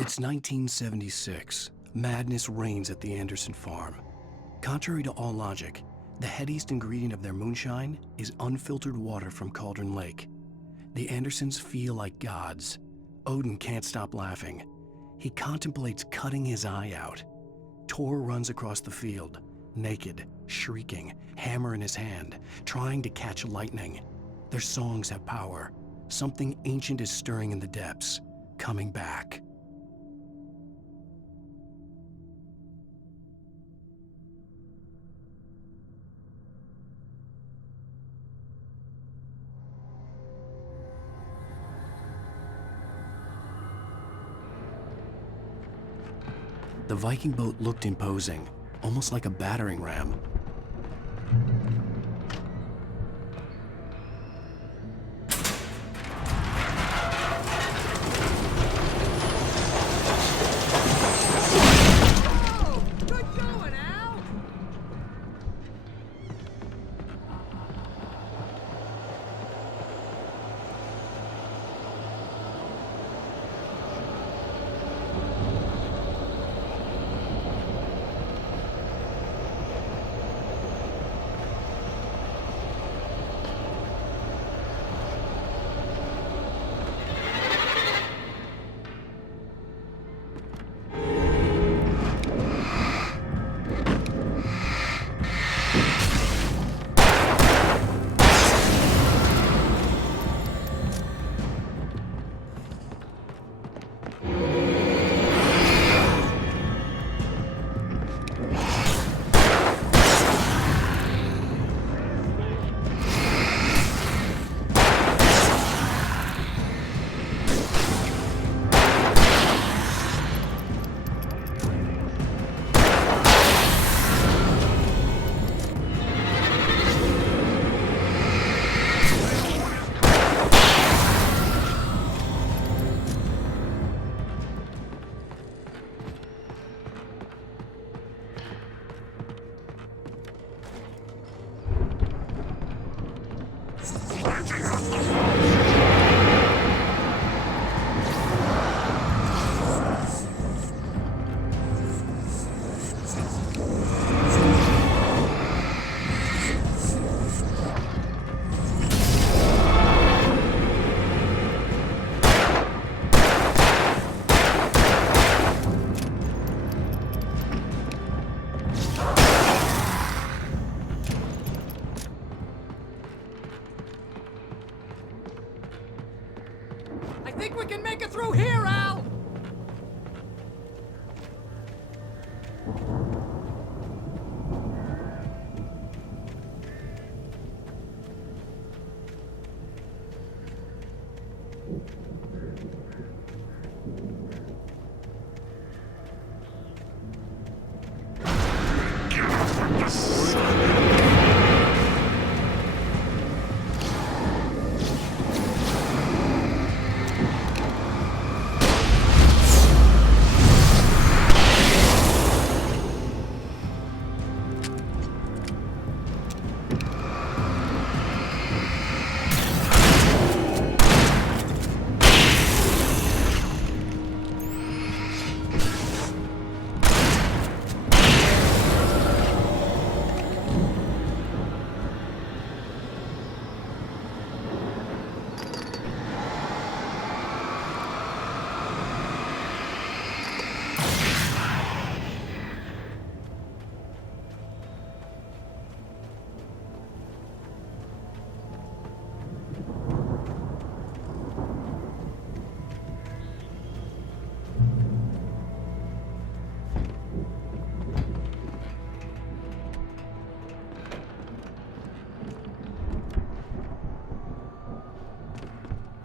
It's 1976. Madness reigns at the Anderson farm. Contrary to all logic, the headiest ingredient of their moonshine is unfiltered water from Cauldron Lake. The Andersons feel like gods. Odin can't stop laughing. He contemplates cutting his eye out. Tor runs across the field, naked, shrieking, hammer in his hand, trying to catch lightning. Their songs have power. Something ancient is stirring in the depths, coming back. The Viking boat looked imposing, almost like a battering ram. Oh, good going, Al! I think we can make it through here, Al!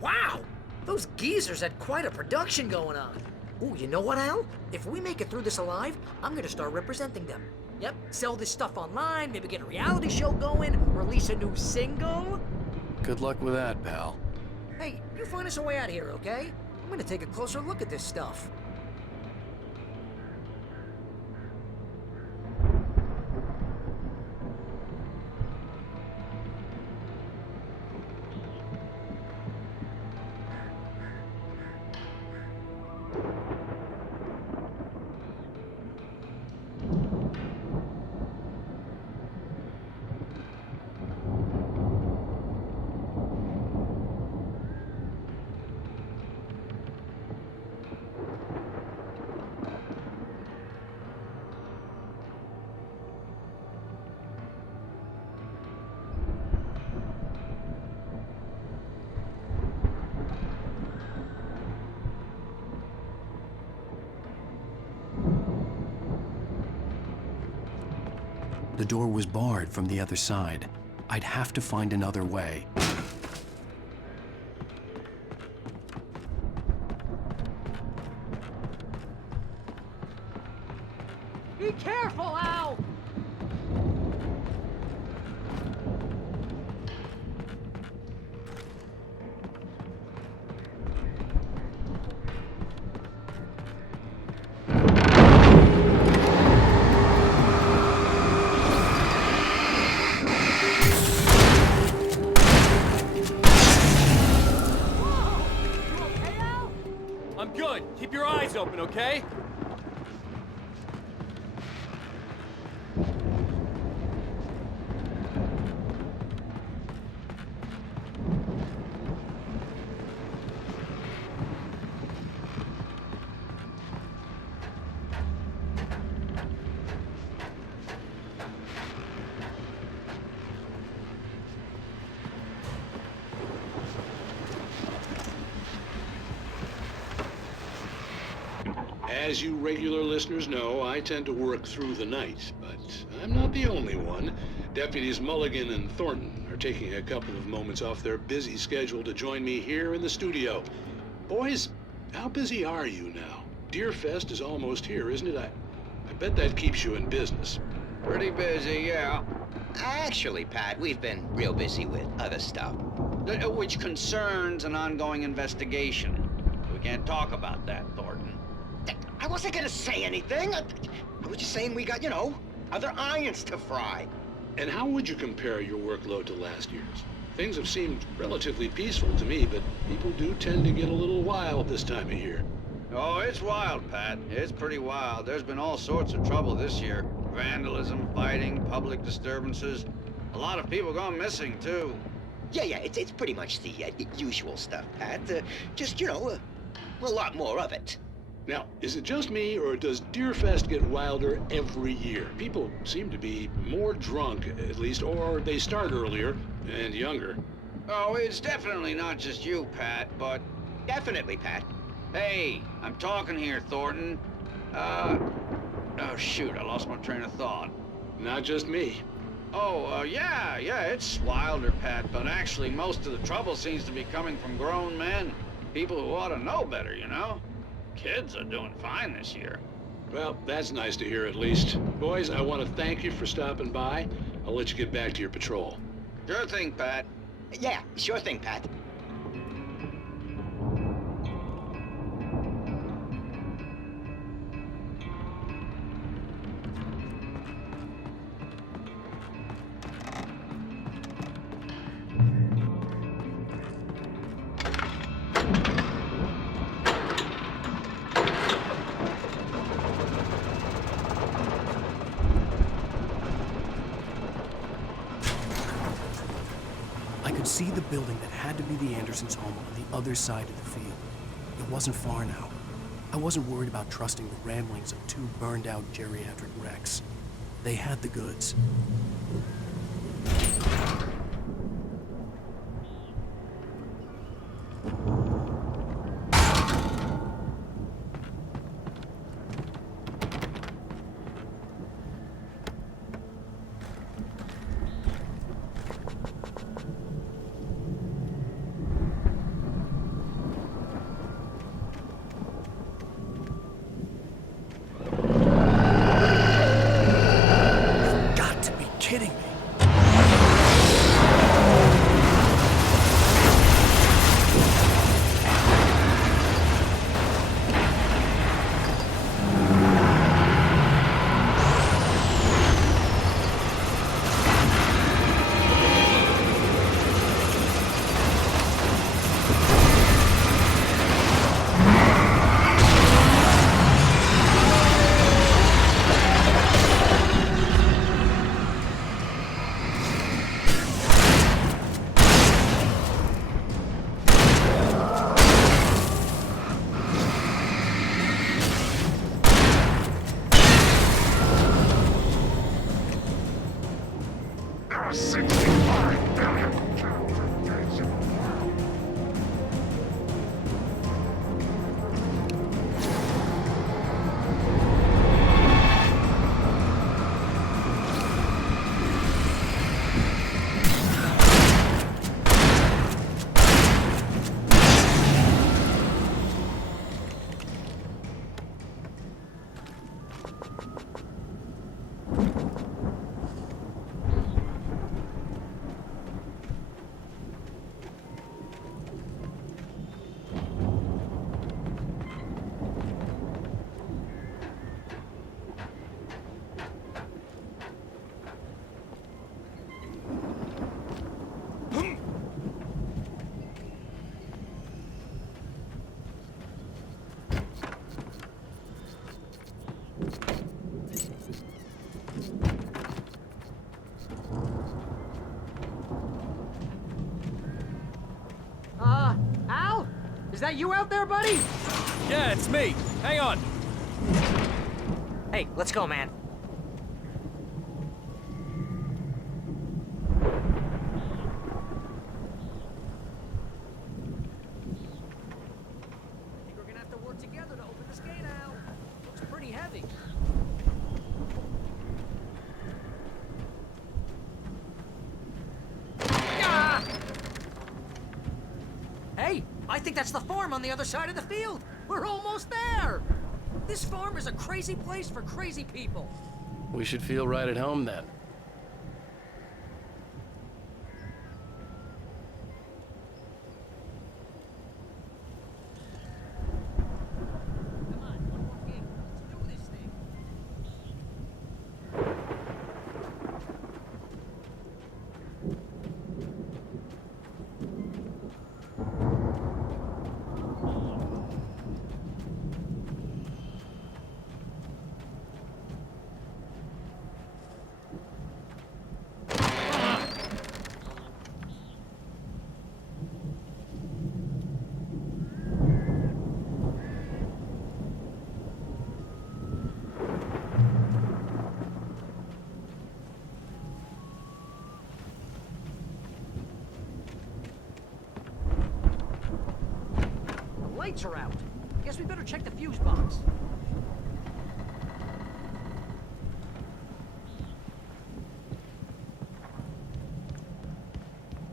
Wow! Those geezers had quite a production going on. Ooh, you know what, Al? If we make it through this alive, I'm gonna start representing them. Yep, sell this stuff online, maybe get a reality show going, release a new single. Good luck with that, pal. Hey, you find us a way out of here, okay? I'm gonna take a closer look at this stuff. The door was barred from the other side. I'd have to find another way. Be careful, Al! I'm good. Keep your eyes open, okay? As you regular listeners know, I tend to work through the night, but I'm not the only one. Deputies Mulligan and Thornton are taking a couple of moments off their busy schedule to join me here in the studio. Boys, how busy are you now? Deerfest is almost here, isn't it? I bet that keeps you in business. Pretty busy, yeah. Actually, Pat, we've been real busy with other stuff, which concerns an ongoing investigation. We can't talk about that, Thornton. I wasn't gonna say anything. I was just saying we got, you know, other irons to fry. And how would you compare your workload to last year's? Things have seemed relatively peaceful to me, but people do tend to get a little wild this time of year. Oh, it's wild, Pat. It's pretty wild. There's been all sorts of trouble this year. Vandalism, fighting, public disturbances. A lot of people gone missing, too. Yeah, it's pretty much the usual stuff, Pat. Just, you know, a lot more of it. Now, is it just me, or does Deerfest get wilder every year? People seem to be more drunk, at least, or they start earlier and younger. Oh, it's definitely not just you, Pat, but... Definitely, Pat. Hey, I'm talking here, Thornton. Oh, shoot, I lost my train of thought. Not just me. Oh, yeah, it's wilder, Pat, but actually most of the trouble seems to be coming from grown men. People who ought to know better, you know? Kids are doing fine this year. Well, that's nice to hear at least. Boys, I want to thank you for stopping by. I'll let you get back to your patrol. Sure thing, Pat. Yeah, sure thing, Pat. See the building that had to be the Andersons' home on the other side of the field. It wasn't far now. I wasn't worried about trusting the ramblings of two burned-out geriatric wrecks. They had the goods. Is that you out there, buddy? Yeah, it's me. Hang on. Hey, let's go, man. I think we're gonna have to work together to open this gate, Al. Looks pretty heavy. Ah! Hey, I think that's the farm on the other side of the field. We're almost there. This farm is a crazy place for crazy people. We should feel right at home then. Come on, one more gate. Let's do this thing. The lights are out. Guess we better check the fuse box.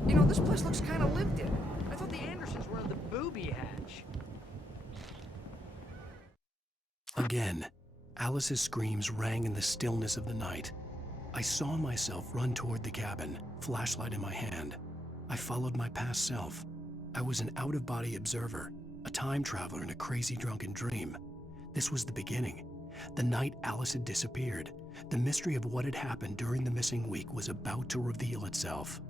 You know, this place looks kind of lived in. I thought the Andersons were the booby hatch. Again, Alice's screams rang in the stillness of the night. I saw myself run toward the cabin, flashlight in my hand. I followed my past self. I was an out-of-body observer, a time traveler in a crazy drunken dream. This was the beginning. The night Alice had disappeared. The mystery of what had happened during the missing week was about to reveal itself.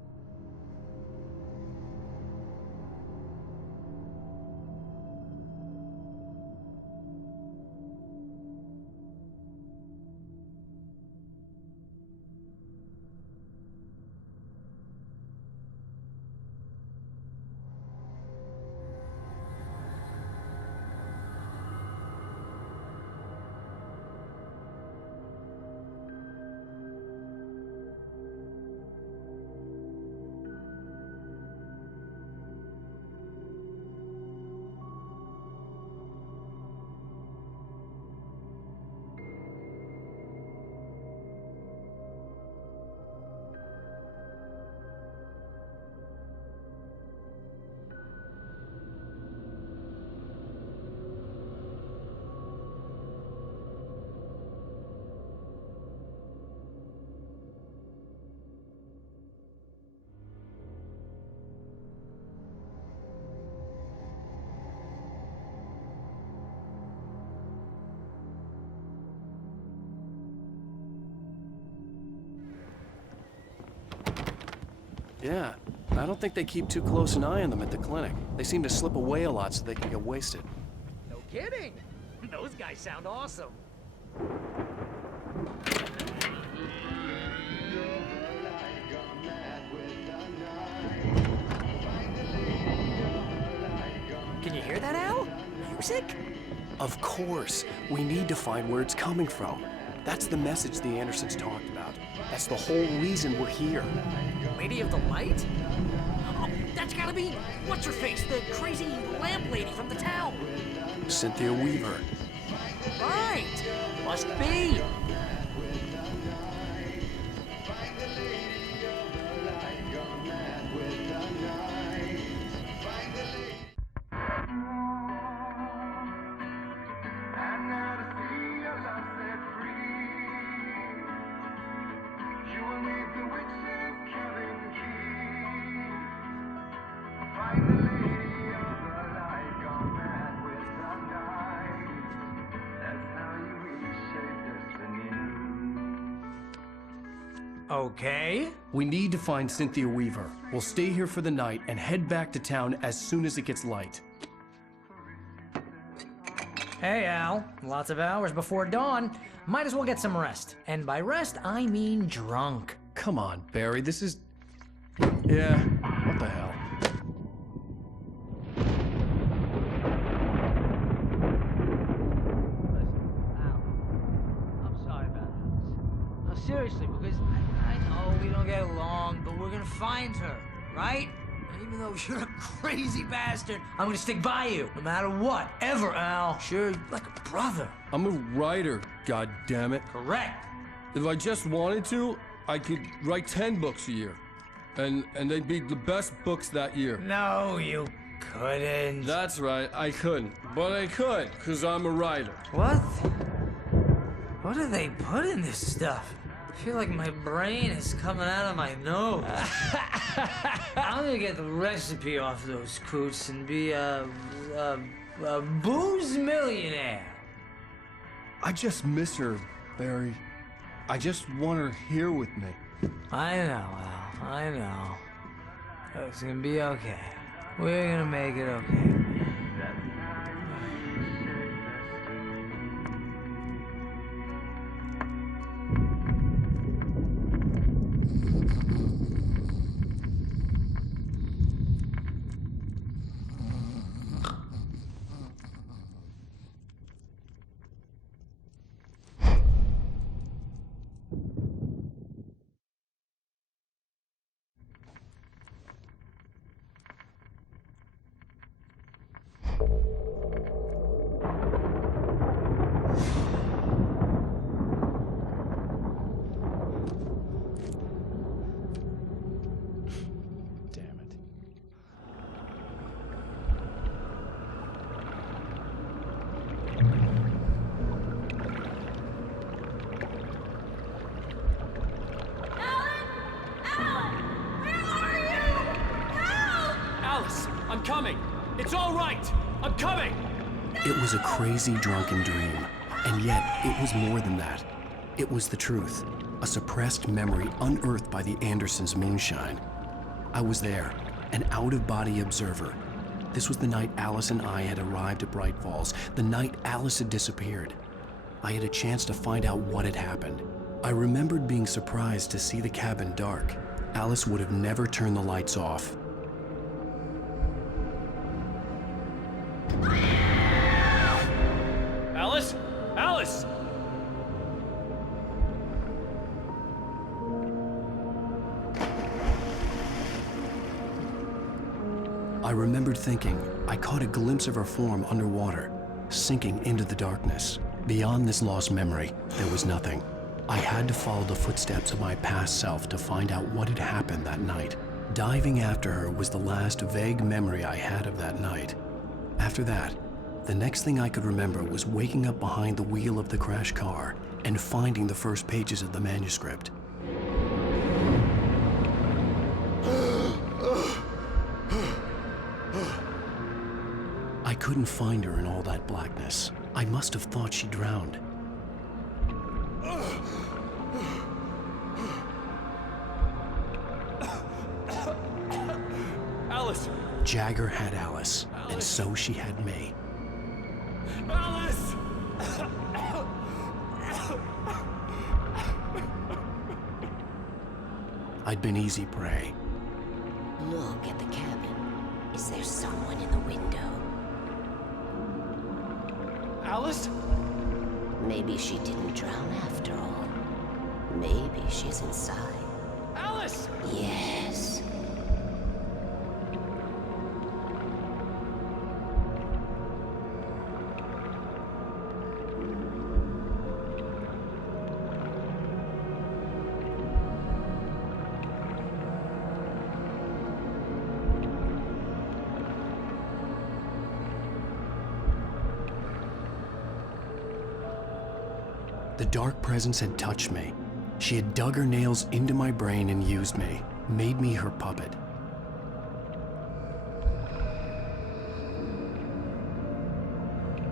Yeah, I don't think they keep too close an eye on them at the clinic. They seem to slip away a lot so they can get wasted. No kidding. Those guys sound awesome. Can you hear that, Al? Music? Of course. We need to find where it's coming from. That's the message the Andersons talked about. That's the whole reason we're here. Lady of the Light? Oh, that's gotta be what's-her-face, the crazy lamp lady from the town. Cynthia Weaver. Right. Must be. Okay. We need to find Cynthia Weaver. We'll stay here for the night and head back to town as soon as it gets light. Hey, Al. Lots of hours before dawn. Might as well get some rest. And by rest, I mean drunk. Come on, Barry, this is... Yeah, what the hell? seriously, because I know we don't get along, but we're gonna find her, right? And even though you're a crazy bastard, I'm gonna stick by you, no matter what, ever, Al. Sure, like a brother. I'm a writer, goddammit. Correct. If I just wanted to, I could write 10 books a year. And they'd be the best books that year. No, you couldn't. That's right, I couldn't. But I could, because I'm a writer. What? What do they put in this stuff? I feel like my brain is coming out of my nose. I'm gonna get the recipe off those coots and be a booze millionaire. I just miss her, Barry. I just want her here with me. I know, Al. I know. It's gonna be okay. We're gonna make it okay. Damn it. Alice, I'm coming. It's all right. I'm coming. It was a crazy, drunken dream, and yet it was more than that. It was the truth, a suppressed memory unearthed by the Andersons' moonshine. I was there, an out-of-body observer. This was the night Alice and I had arrived at Bright Falls, the night Alice had disappeared. I had a chance to find out what had happened. I remembered being surprised to see the cabin dark. Alice would have never turned the lights off. Alice? Alice! I remembered thinking I caught a glimpse of her form underwater, sinking into the darkness. Beyond this lost memory, there was nothing. I had to follow the footsteps of my past self to find out what had happened that night. Diving after her was the last vague memory I had of that night. After that, the next thing I could remember was waking up behind the wheel of the crashed car and finding the first pages of the manuscript. I couldn't find her in all that blackness. I must have thought she drowned. Alice! Jagger had Alice, and so she had me. Alice! I'd been easy prey. Look at the cabin. Is there someone in the window? Alice? Maybe she didn't drown after all. Maybe she's inside. Alice! Yes. The dark presence had touched me. She had dug her nails into my brain and used me, made me her puppet.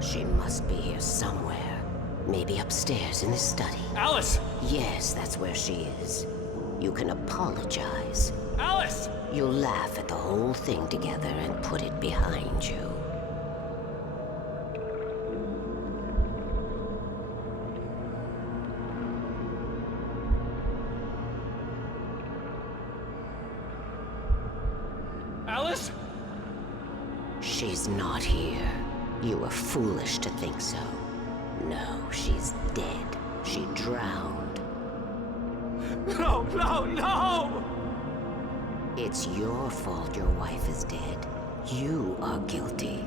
She must be here somewhere. Maybe upstairs in the study. Alice! Yes, that's where she is. You can apologize. Alice! You'll laugh at the whole thing together and put it behind you. Alice? She's not here. You were foolish to think so. No, she's dead. She drowned. No, no, no! It's your fault your wife is dead. You are guilty.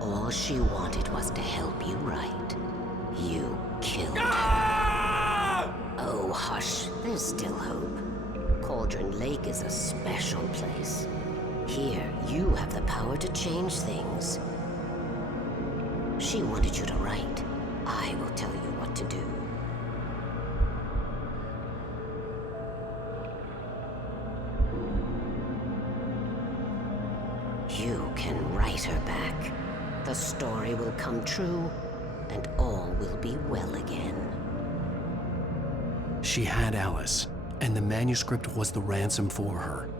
All she wanted was to help you right. You killed her. Oh, hush. There's still hope. Cauldron Lake is a special place. Here, you have the power to change things. She wanted you to write. I will tell you what to do. You can write her back. The story will come true, and all will be well again. She had Alice, and the manuscript was the ransom for her.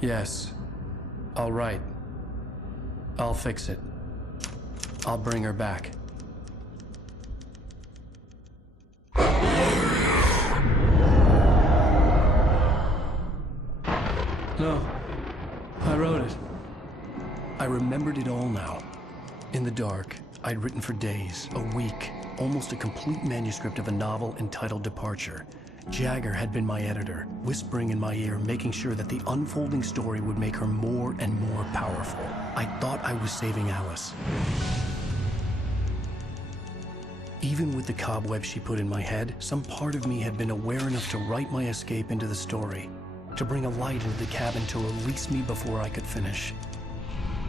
Yes. All right. I'll fix it. I'll bring her back. No. I wrote it. I remembered it all now. In the dark, I'd written for days, a week, almost a complete manuscript of a novel entitled Departure. Jagger had been my editor, whispering in my ear, making sure that the unfolding story would make her more and more powerful. I thought I was saving Alice. Even with the cobwebs she put in my head, some part of me had been aware enough to write my escape into the story, to bring a light into the cabin to release me before I could finish,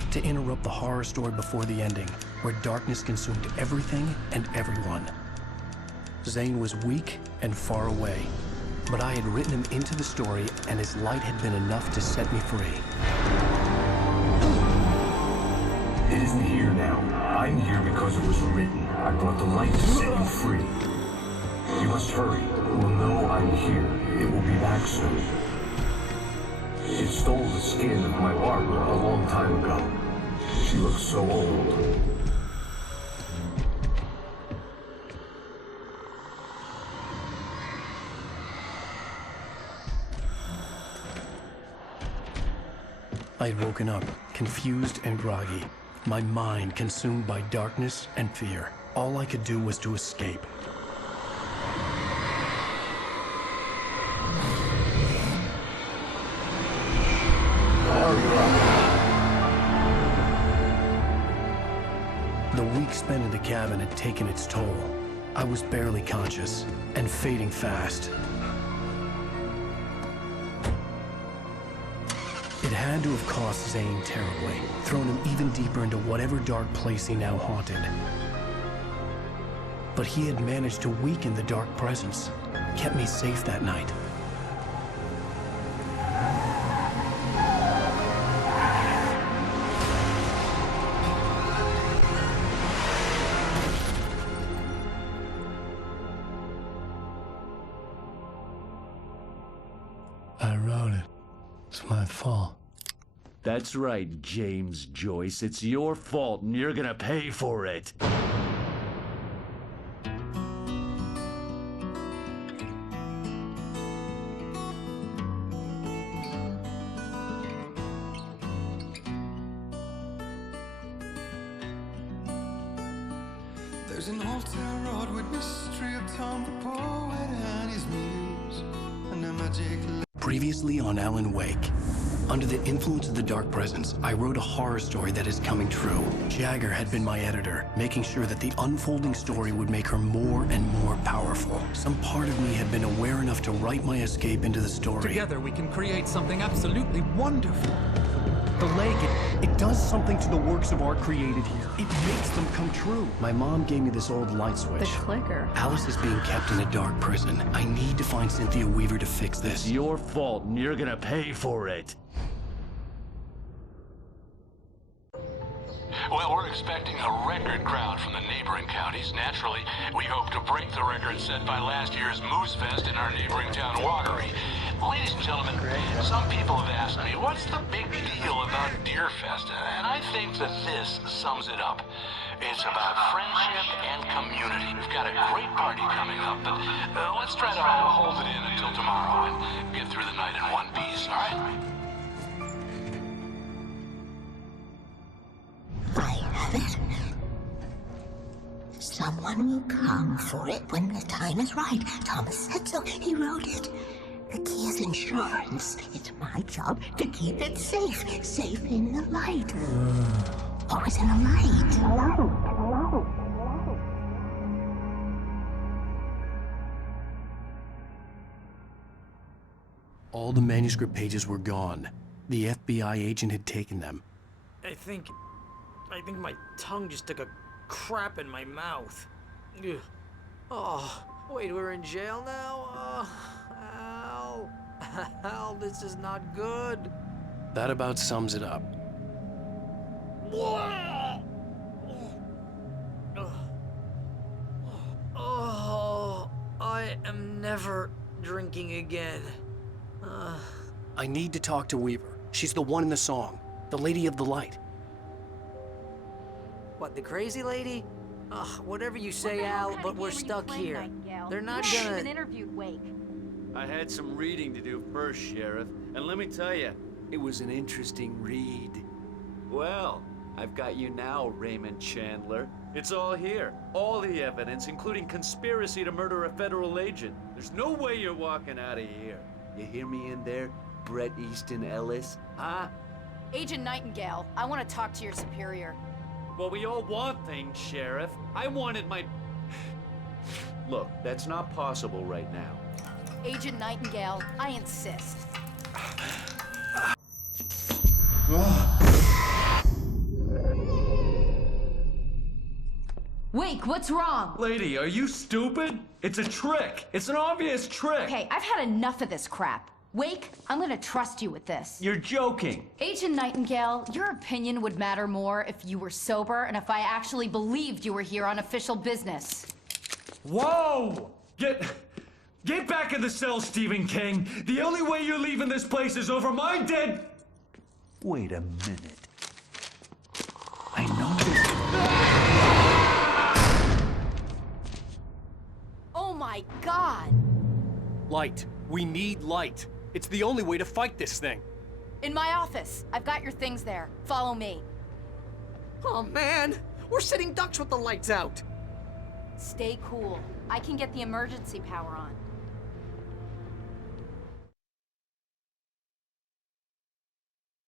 to interrupt the horror story before the ending, where darkness consumed everything and everyone. Zane was weak and far away, but I had written him into the story, and his light had been enough to set me free. It isn't here now. I'm here because it was written. I brought the light to set you free. You must hurry. It will know I'm here. It will be back soon. It stole the skin of my Barbara a long time ago. She looks so old. I'd woken up, confused and groggy, my mind consumed by darkness and fear. All I could do was to escape. The week spent in the cabin had taken its toll. I was barely conscious, and fading fast. It had to have cost Zane terribly, thrown him even deeper into whatever dark place he now haunted. But he had managed to weaken the dark presence, kept me safe that night. I wrote it. It's my fault. That's right, James Joyce. It's your fault, and you're gonna pay for it. There's an old town road with mystery of Tom the poet and his muse, and a magic. Previously on Alan Wake. Under the influence of the dark presence, I wrote a horror story that is coming true. Jagger had been my editor, making sure that the unfolding story would make her more and more powerful. Some part of me had been aware enough to write my escape into the story. Together we can create something absolutely wonderful. The lake, it does something to the works of art created here. It makes them come true. My mom gave me this old light switch. The clicker. Alice is being kept in a dark prison. I need to find Cynthia Weaver to fix this. It's your fault, and you're gonna pay for it. Well, we're expecting a record crowd from the neighboring counties. Naturally, we hope to break the record set by last year's Moose Fest in our neighboring town, Watery. Ladies and gentlemen, some people have asked me, what's the big deal about Deer Fest? And I think that this sums it up. It's about friendship and community. We've got a great party coming up, but let's try to hold it in until tomorrow and get through the night in one piece, all right? Someone will come for it when the time is right. Thomas said so. He wrote it. The key is insurance. It's my job to keep it safe. Safe in the light. Always in the light. All the manuscript pages were gone. The FBI agent had taken them. I think my tongue just took a crap in my mouth. Ugh. Oh, wait, we're in jail now? Al. Al, this is not good. That about sums it up. Oh, I am never drinking again. I need to talk to Weaver. She's the one in the song. The Lady of the Light. What, the crazy lady? Ugh, whatever you say, Al, but we're stuck here. They're not You haven't gonna... even interviewed Wake. I had some reading to do first, Sheriff, and let me tell you, it was an interesting read. Well, I've got you now, Raymond Chandler. It's all here. All the evidence, including conspiracy to murder a federal agent. There's no way you're walking out of here. You hear me in there, Bret Easton Ellis? Huh? Agent Nightingale, I want to talk to your superior. Well, we all want things, Sheriff. I wanted my... Look, that's not possible right now. Agent Nightingale, I insist. Wake, what's wrong? Lady, are you stupid? It's a trick. It's an obvious trick. Okay, I've had enough of this crap. Wake, I'm gonna trust you with this. You're joking. Agent Nightingale, your opinion would matter more if you were sober and if I actually believed you were here on official business. Whoa! Get back in the cell, Stephen King. The only way you're leaving this place is over my dead... Wait a minute. I know this... Oh my God! Light. We need light. It's the only way to fight this thing. In my office. I've got your things there. Follow me. Oh, man! We're sitting ducks with the lights out! Stay cool. I can get the emergency power on.